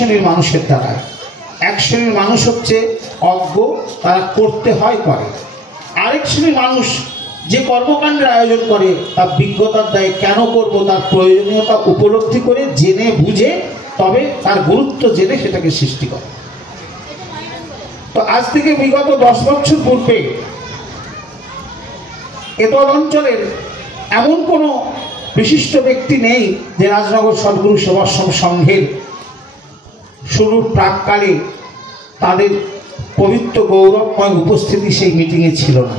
শ্রেণীর মানুষের দ্বারা। এক শ্রেণীর মানুষ হচ্ছে অজ্ঞ, তারা করতে হয় করে। আরেক শ্রেণীর মানুষ যে কর্মকাণ্ডের আয়োজন করে তার বিজ্ঞতার দায়ে কেন করব তার প্রয়োজনীয়তা উপলব্ধি করে জেনে বুঝে তবে তার গুরুত্ব জেনে সেটাকে সৃষ্টি করে। তো আজ থেকে বিগত 10 বছর পূর্বে এতদ অঞ্চলের এমন কোনো বিশিষ্ট ব্যক্তি নেই যে রাজনগর সদ্গুরু সেবাশ্রম সংঘের শুরুর প্রাককালে তাদের পবিত্র গৌরবময় উপস্থিতি সেই মিটিংয়ে ছিল না।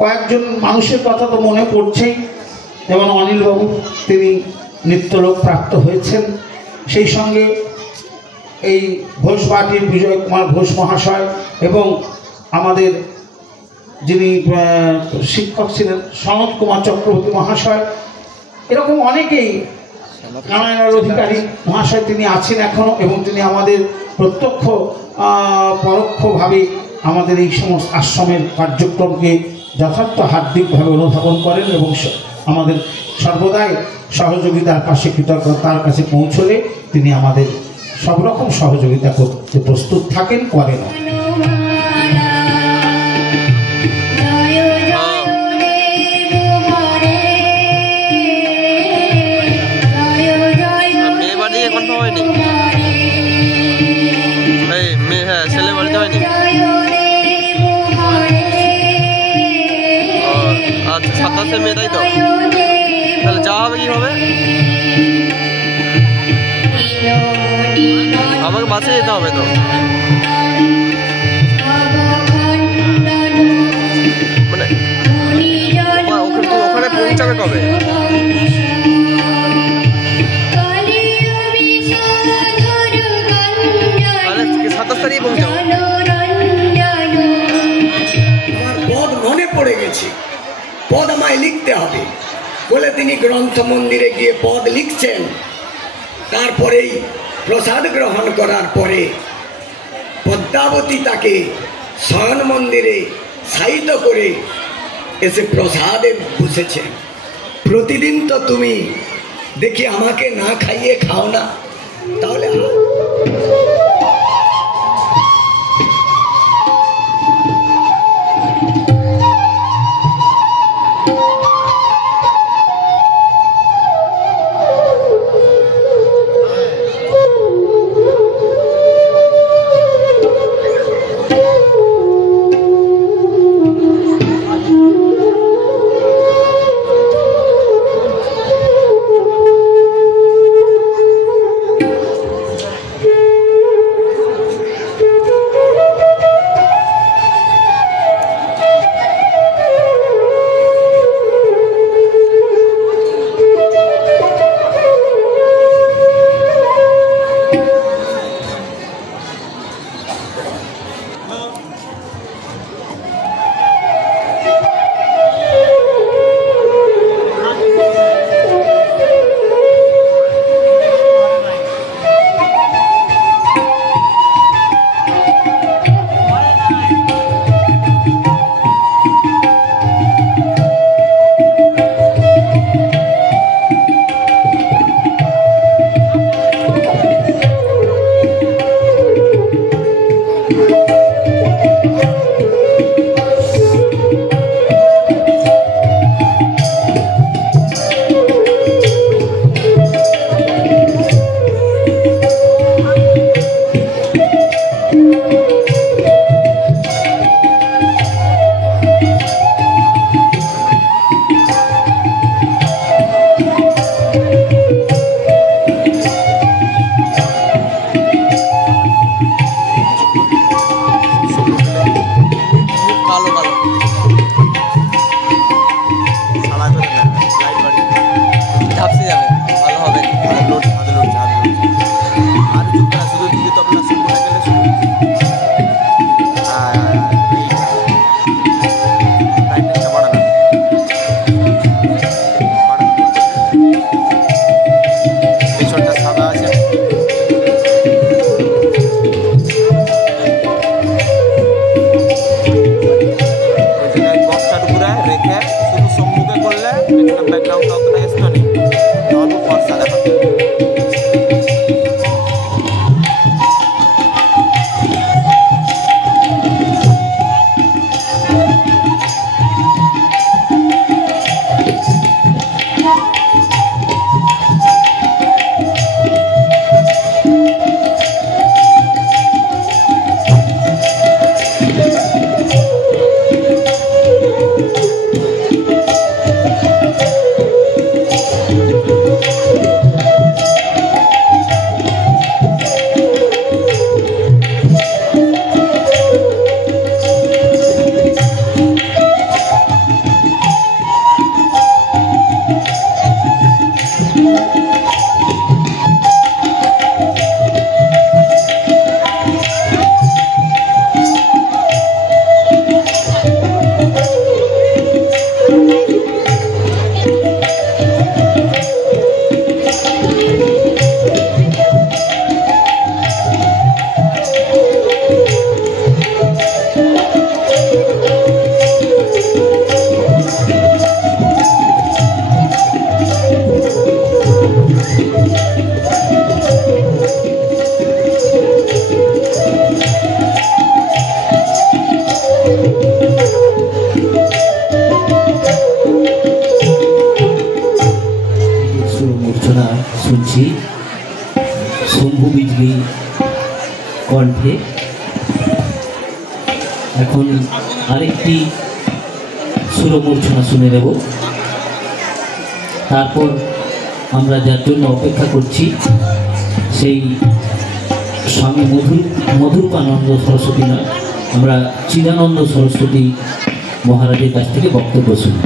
কয়েকজন মানুষের কথা তো মনে পড়ছেই, যেমন অনিলবাবু, তিনি নিত্যলোক প্রাপ্ত হয়েছেন। সেই সঙ্গে এই ঘোষবাটির বিজয় কুমার ঘোষ মহাশয় এবং আমাদের যিনি শিক্ষক ছিলেন সনৎ কুমার চক্রবর্তী মহাশয়, এরকম অনেকেই, কানাইনার অধিকারী মহাশয় তিনি আছেন এখনও, এবং তিনি আমাদের প্রত্যক্ষ পরোক্ষভাবে আমাদের এই সমস্ত আশ্রমের কার্যক্রমকে যথার্থ হার্দিকভাবে অনুধাবন করেন এবং আমাদের সর্বদাই সহযোগিতার পাশে কৃতজ্ঞতার কাছে পৌঁছলে তিনি আমাদের সব রকম সহযোগিতা করতে প্রস্তুত থাকেন, করেন। সাতাশে মে, তাই তো? তাহলে যাওয়া হবে কিভাবে? আমাকে বাসে যেতে হবে তো। মানে ওখানে পৌঁছাবে কবে? তাহলে 27 তারিখে পৌঁছাবো। আমার পদ মনে পড়ে গেছে, পদ আমায় লিখতে হবে বলে তিনি গ্রন্থ মন্দিরে গিয়ে পদ লিখছেন। তারপরেই প্রসাদ গ্রহণ করার পরে পদ্মাবতী তাকে শয়ন মন্দিরে শায়িত করে এসে প্রসাদে বসেছেন। প্রতিদিন তো তুমি দেখি আমাকে না খাইয়ে খাও না, তাহলে শম্ভু বিজলি কণ্ঠে। এখন আরেকটি সুরমূর্ছনা শুনে নেব, তারপর আমরা যার জন্য অপেক্ষা করছি সেই স্বামী মধুরূপানন্দ সরস্বতী নয়, আমরা চিদানন্দ সরস্বতী মহারাজের কাছ থেকে বক্তব্য শুনব।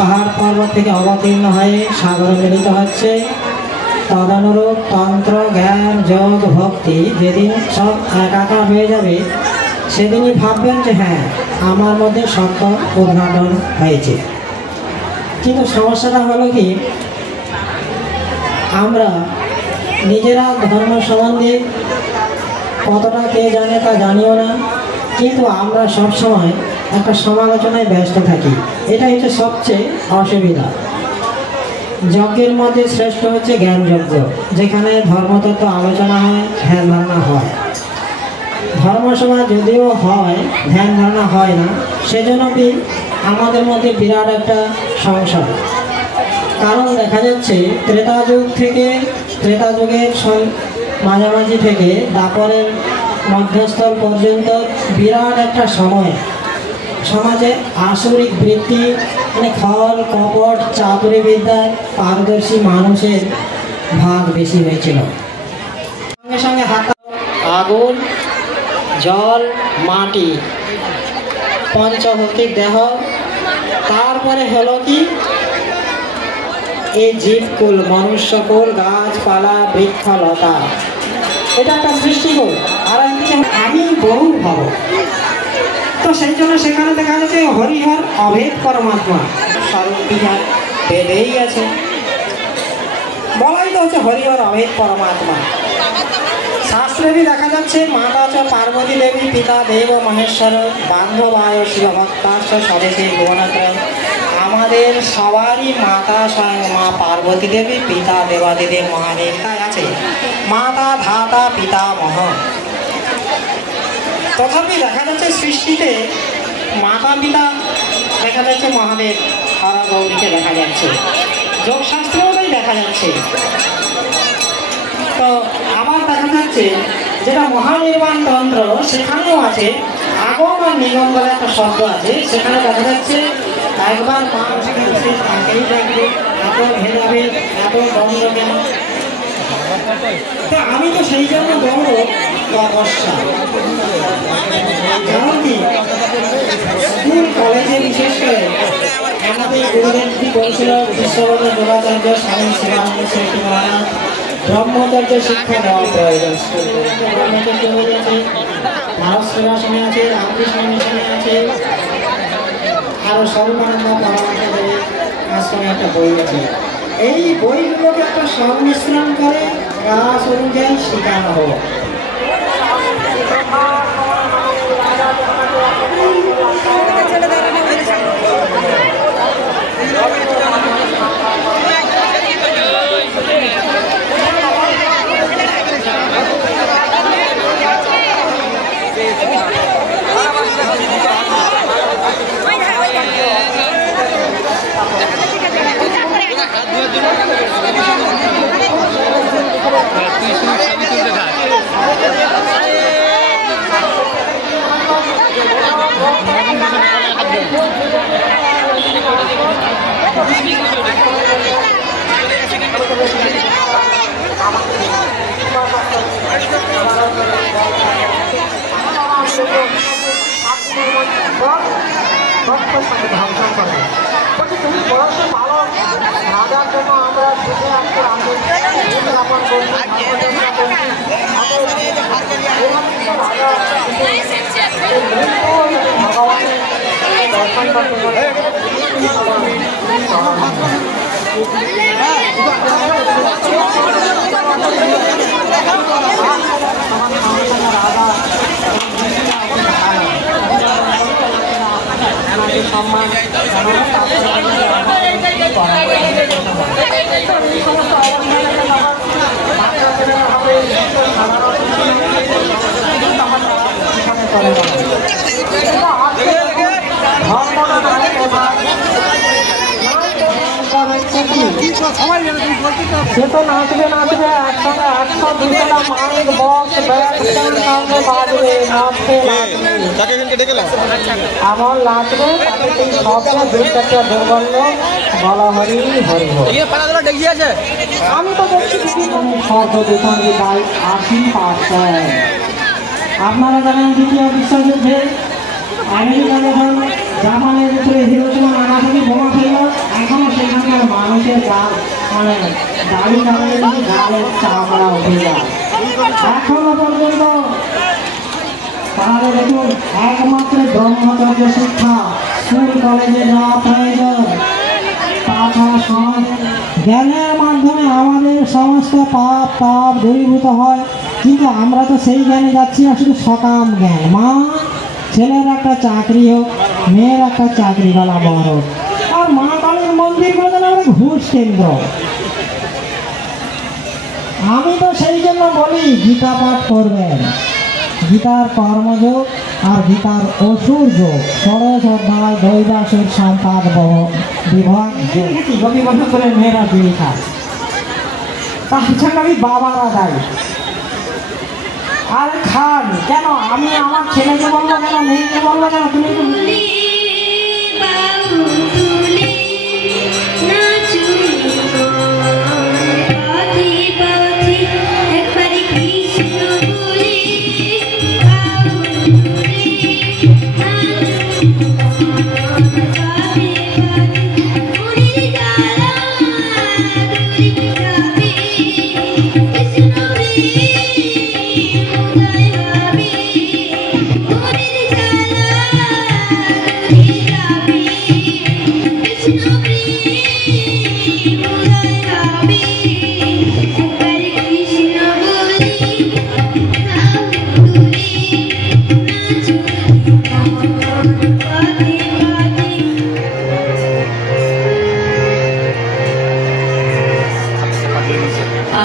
পাহাড় পর্বত থেকে অবতীর্ণ হয়ে সাগরে মিলিত হচ্ছে, তদনুরূপ তন্ত্র জ্ঞান যোগ ভক্তি যেদিন সব একাকার হয়ে যাবে সেদিনই ভাববেন যে হ্যাঁ আমার মধ্যে সত্য উদ্ঘাটন হয়েছে। কিন্তু সমস্যাটা হলো কি, আমরা নিজেরা ধর্ম সম্বন্ধে কতটা কে জানে তা জানিও না, কিন্তু আমরা সবসময় একটা সমালোচনায় ব্যস্ত থাকি। এটা হচ্ছে সবচেয়ে অসুবিধা। যজ্ঞের মধ্যে শ্রেষ্ঠ হচ্ছে জ্ঞান যজ্ঞ, যেখানে ধর্মতত্ত্ব আলোচনা হয়, ধ্যান ধারণা হয়। ধর্মসভা যদিও হয়, ধ্যান ধারণা হয় না, সেজন্য আমাদের মধ্যে বিরাট একটা সংশয়। কারণ দেখা যাচ্ছে ত্রেতা যুগ থেকে ত্রেতা যুগের মাঝামাঝি থেকে দ্বাপরের মধ্যস্থল পর্যন্ত বিরাট একটা সময় সমাজে আসরিক বৃত্তি মানে খল কপট চাতুরী বিদ্যায় পারদর্শী মানুষের ভাগ বেশি হয়েছিল। সঙ্গে সঙ্গে আগুন জল মাটি পঞ্চভৌতিক দেহ, তারপরে হলো কি এই জীবকুল মনুষ্যকুল গাছপালা বৃক্ষলতা, এটা একটা সৃষ্টিকুল। আর একদিকে আমি বহু হব, তো সেই জন্য সেখানে দেখা যাচ্ছে হরিহর অভেদ পরমাত্মা স্বরূপ বিধান বেদেই আছে, বলাই তো হচ্ছে হরিহর অভেদ পরমাত্মা। শাস্ত্রে দেখা যাচ্ছে মাতা চ পার্বতী দেবী পিতা দেব মহেশ্বর বান্ধবায় শিবভক্তাশ্চ স্বদেশী ভুবনত্রয়। আমাদের সবারই মাতা স্বয়ং মা পার্বতী দেবী, পিতা দেবাদিদেব মহাদেবতায় আছে, মাতা ধাতা পিতা মহ। তথাপি দেখা যাচ্ছে সৃষ্টিতে মাতা পিতা দেখা যাচ্ছে মহাদেব হর গৌরীকে দেখা যাচ্ছে, যোগশাস্ত্রেও তাই দেখা যাচ্ছে। তো আবার দেখা যাচ্ছে যেটা মহানির্বাণ তন্ত্র সেখানেও আছে আগম আর নিগম বলে একটা শব্দ আছে, সেখানে দেখা যাচ্ছে একবার মা তাকেই দেখবে, এত ভেদাভেদ এত দ্বন্দ্ব কেন। তো আমি তো সেই জন্য বলবো তপস্যা, কারণ কি স্কুল কলেজে বিশেষ করে আমাদের গুরুদেব কি বলছিল বিশ্ববন্ধু যোগাচার্য স্বামী শিবানন্দ সরস্বতী মহারাজ, ব্রহ্মচর্য শিক্ষা দেওয়া প্রয়োজন। ব্রহ্মচর্য বই আছে, ভারত সেবাশ্রমে আছে, রামকৃষ্ণ মিশনে আছে, আরও সর্বানন্দ পরমাত্মা দেবের আশ্রমে একটা বই আছে। এই বইগুলোকে একটা সংমিশ্রণ করে ক্লাস অনুযায়ী শেখানো হোক। তুমি বয়সে ভালো রাজার জন্য আমরা বুঝে আসতে উদযাপন করি, ভগবানের দর্শন করতে রাজা সম্মান সে তো নাচবে নাচবে একসঙ্গে 100-200টা মাইক বক্স বাজবে, এমন নাচবে তাকে সেই শব্দ 2-4টা দুর্গন্ধ বলা হরি হরি। আমি তো দেখছি শব্দ দূষণ প্রায় 80%। আপনারা জানেন দ্বিতীয় বিশ্বযুদ্ধে আমেরিকা যখন জাপানের ভিতরে হিরোশিমা নাগাসাকি বোমা ফেলল, এখনো সেখানকার মানুষের মানে দাড়ি কাটলে গালের চামড়া উঠে যায় এখনো পর্যন্ত। তাহলে দেখুন একমাত্র ব্রহ্মচর্য শিক্ষা স্কুল কলেজে যাওয়া প্রয়োজন। তাছাড়া সমাজ জ্ঞানের মাধ্যমে আমাদের সমস্ত পাপ তাপ দূরীভূত হয়, কিন্তু আমরা তো সেই জ্ঞানে যাচ্ছি না, শুধু সকাম জ্ঞান। মা ছেলের একটা চাকরি হোক, মেয়ের একটা চাকরি গলা বড় হোক, আর মা কালীর মন্দিরগুলো যেন আমরা ঘুষ কেন্দ্র। আমি তো সেই জন্য বলি গীতা পাঠ করবেন, গীতার কর্মযোগ আর গীতার অসূর্য ষোড়শ অধ্যায় দৈদাসের সম্পাদ বিভাগ গতি বছর করে মেয়েরা বিয়ে খায়, তার জন্য আমি বাবারা দায়ী। আর খান কেন, আমি আমার ছেলেকে বলবো কেন, মেয়েকে বলবো কেন? তুমি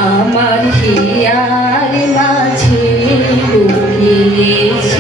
আমার হিয়ার মাঝে লুকিয়েছিলে